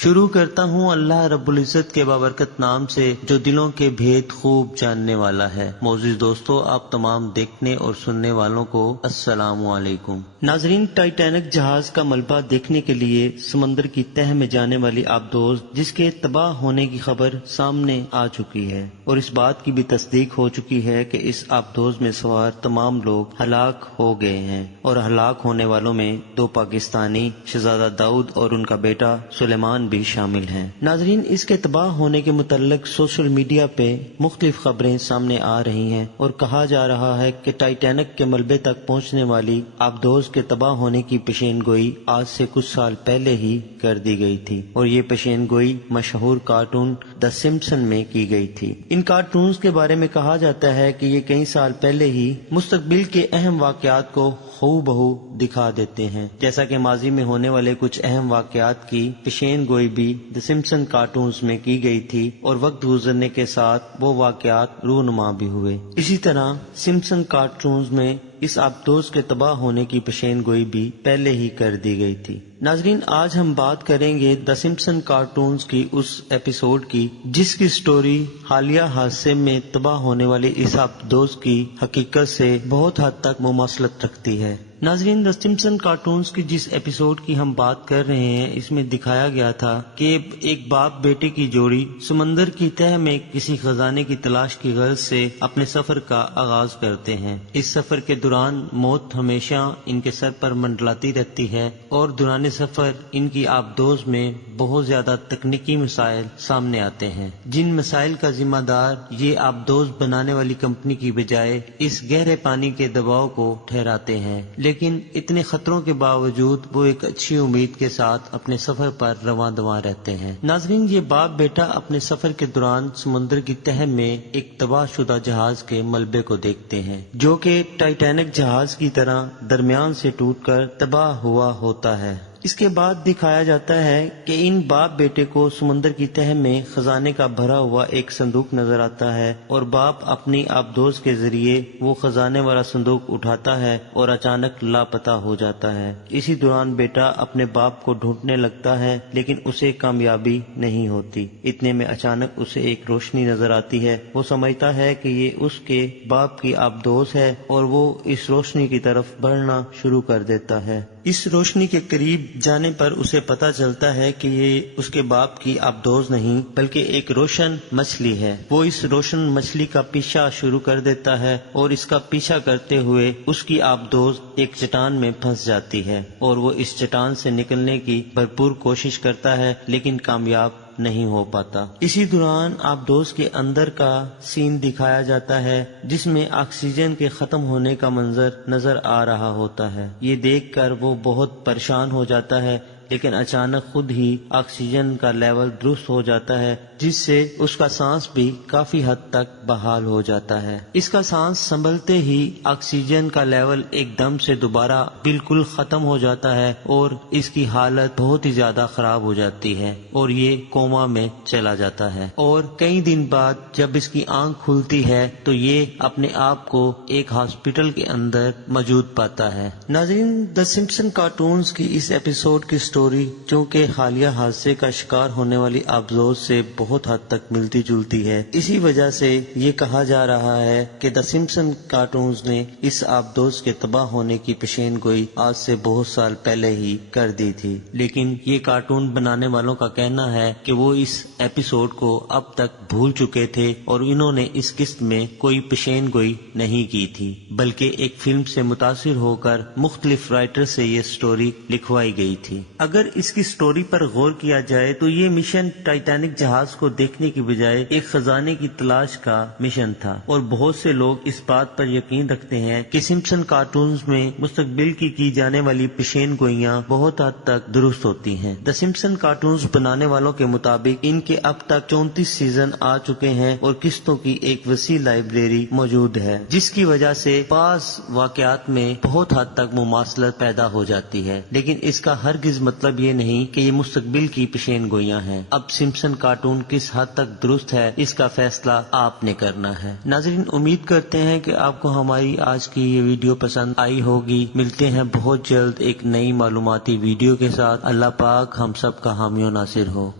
شروع کرتا ہوں اللہ رب العزت کے بابرکت نام سے جو دلوں کے بھید خوب جاننے والا ہے۔ معزز دوستو، آپ تمام دیکھنے اور سننے والوں کو السلام علیکم۔ ناظرین، ٹائٹینک جہاز کا ملبہ دیکھنے کے لیے سمندر کی تہہ میں جانے والی آبدوز جس کے تباہ ہونے کی خبر سامنے آ چکی ہے، اور اس بات کی بھی تصدیق ہو چکی ہے کہ اس آبدوز میں سوار تمام لوگ ہلاک ہو گئے ہیں، اور ہلاک ہونے والوں میں 2 پاکستانی شہزادہ داؤد اور ان کا بیٹا سلیمان بھی شامل ہیں۔ ناظرین، اس کے تباہ ہونے کے متعلق سوشل میڈیا پہ مختلف خبریں سامنے آ رہی ہیں، اور کہا جا رہا ہے کہ ٹائٹینک کے ملبے تک پہنچنے والی آبدوز کے تباہ ہونے کی پیشین گوئی آج سے کچھ سال پہلے ہی کر دی گئی تھی، اور یہ پیشین گوئی مشہور کارٹون دی سمپسن میں کی گئی تھی۔ ان کارٹونز کے بارے میں کہا جاتا ہے کہ یہ کئی سال پہلے ہی مستقبل کے اہم واقعات کو ہو بہو دکھا دیتے ہیں، جیسا کہ ماضی میں ہونے والے کچھ اہم واقعات کی پیشین گوئی بھی دی سمپسن کارٹونز میں کی گئی تھی، اور وقت گزرنے کے ساتھ وہ واقعات رونما بھی ہوئے۔ اسی طرح سمپسن کارٹونز میں اس آبدوز کے تباہ ہونے کی پیشین گوئی بھی پہلے ہی کر دی گئی تھی۔ ناظرین، آج ہم بات کریں گے دی سمپسن کارٹونز کی اس ایپیسوڈ کی جس کی سٹوری حالیہ حادثے میں تباہ ہونے والے اس آبدوز کی حقیقت سے بہت حد تک مماثلت رکھتی ہے۔ ناظرین، دی سمپسن کارٹونز کی جس ایپیسوڈ کی ہم بات کر رہے ہیں، اس میں دکھایا گیا تھا کہ ایک باپ بیٹے کی جوڑی سمندر کی تہہ میں کسی خزانے کی تلاش کی غرض سے اپنے سفر کا آغاز کرتے ہیں۔ اس سفر کے دوران موت ہمیشہ ان کے سر پر منڈلاتی رہتی ہے، اور دوران سفر ان کی آبدوز میں بہت زیادہ تکنیکی مسائل سامنے آتے ہیں، جن مسائل کا ذمہ دار یہ آبدوز بنانے والی کمپنی کی بجائے اس گہرے پانی کے دباؤ کو ٹھہراتے ہیں، لیکن اتنے خطروں کے باوجود وہ ایک اچھی امید کے ساتھ اپنے سفر پر رواں دواں رہتے ہیں۔ ناظرین، یہ باپ بیٹا اپنے سفر کے دوران سمندر کی تہہ میں ایک تباہ شدہ جہاز کے ملبے کو دیکھتے ہیں، جو کہ ٹائٹینک جہاز کی طرح درمیان سے ٹوٹ کر تباہ ہوا ہوتا ہے۔ اس کے بعد دکھایا جاتا ہے کہ ان باپ بیٹے کو سمندر کی تہہ میں خزانے کا بھرا ہوا ایک صندوق نظر آتا ہے، اور باپ اپنی آبدوز کے ذریعے وہ خزانے والا صندوق اٹھاتا ہے اور اچانک لاپتہ ہو جاتا ہے۔ اسی دوران بیٹا اپنے باپ کو ڈھونڈنے لگتا ہے، لیکن اسے کامیابی نہیں ہوتی۔ اتنے میں اچانک اسے ایک روشنی نظر آتی ہے۔ وہ سمجھتا ہے کہ یہ اس کے باپ کی آبدوز ہے، اور وہ اس روشنی کی طرف بڑھنا شروع کر دیتا ہے۔ اس روشنی کے قریب جانے پر اسے پتہ چلتا ہے کہ یہ اس کے باپ کی آبدوز نہیں بلکہ ایک روشن مچھلی ہے۔ وہ اس روشن مچھلی کا پیچھا شروع کر دیتا ہے، اور اس کا پیچھا کرتے ہوئے اس کی آبدوز ایک چٹان میں پھنس جاتی ہے، اور وہ اس چٹان سے نکلنے کی بھرپور کوشش کرتا ہے، لیکن کامیاب نہیں ہو پاتا۔ اسی دوران آبدوز کے اندر کا سین دکھایا جاتا ہے، جس میں آکسیجن کے ختم ہونے کا منظر نظر آ رہا ہوتا ہے۔ یہ دیکھ کر وہ بہت پریشان ہو جاتا ہے، لیکن اچانک خود ہی آکسیجن کا لیول درست ہو جاتا ہے، جس سے اس کا سانس بھی کافی حد تک بحال ہو جاتا ہے۔ اس کا سانس سنبھلتے ہی آکسیجن کا لیول ایک دم سے دوبارہ بالکل ختم ہو جاتا ہے، اور اس کی حالت بہت ہی زیادہ خراب ہو جاتی ہے، اور یہ کوما میں چلا جاتا ہے۔ اور کئی دن بعد جب اس کی آنکھ کھلتی ہے تو یہ اپنے آپ کو ایک ہاسپٹل کے اندر موجود پاتا ہے۔ ناظرین، دی سمپسن کارٹونز کی اس ایپیسوڈ کی سٹوری چونکہ حالیہ حادثے کا شکار ہونے والی آبدوز سے بہت حد تک ملتی جلتی ہے، اسی وجہ سے یہ کہا جا رہا ہے کہ دی سمپسن کارٹونز نے اس آبدوز کے تباہ ہونے کی پیشین گوئی آج سے بہت سال پہلے ہی کر دی تھی، لیکن یہ کارٹون بنانے والوں کا کہنا ہے کہ وہ اس ایپیسوڈ کو اب تک بھول چکے تھے، اور انہوں نے اس قسط میں کوئی پیشین گوئی نہیں کی تھی، بلکہ ایک فلم سے متاثر ہو کر مختلف رائٹر سے یہ سٹوری لکھوائی گئی تھی۔ اگر اس کی سٹوری پر غور کیا جائے تو یہ مشن ٹائٹینک جہاز کو دیکھنے کی بجائے ایک خزانے کی تلاش کا مشن تھا، اور بہت سے لوگ اس بات پر یقین رکھتے ہیں کہ سمپسن کارٹونز میں مستقبل کی جانے والی پیشین گوئیاں بہت حد تک درست ہوتی ہیں۔ دی سمپسن کارٹونز بنانے والوں کے مطابق ان کے اب تک 34 سیزن آ چکے ہیں، اور قسطوں کی ایک وسیع لائبریری موجود ہے، جس کی وجہ سے بعض واقعات میں بہت حد تک مماثلت پیدا ہو جاتی ہے، لیکن اس کا ہرگز مطلب یہ نہیں کہ یہ مستقبل کی پیشین گوئیاں ہیں۔ اب سمپسن کارٹون کس حد تک درست ہے اس کا فیصلہ آپ نے کرنا ہے۔ ناظرین، امید کرتے ہیں کہ آپ کو ہماری آج کی یہ ویڈیو پسند آئی ہوگی۔ ملتے ہیں بہت جلد ایک نئی معلوماتی ویڈیو کے ساتھ۔ اللہ پاک ہم سب کا حامی و ناصر ہو۔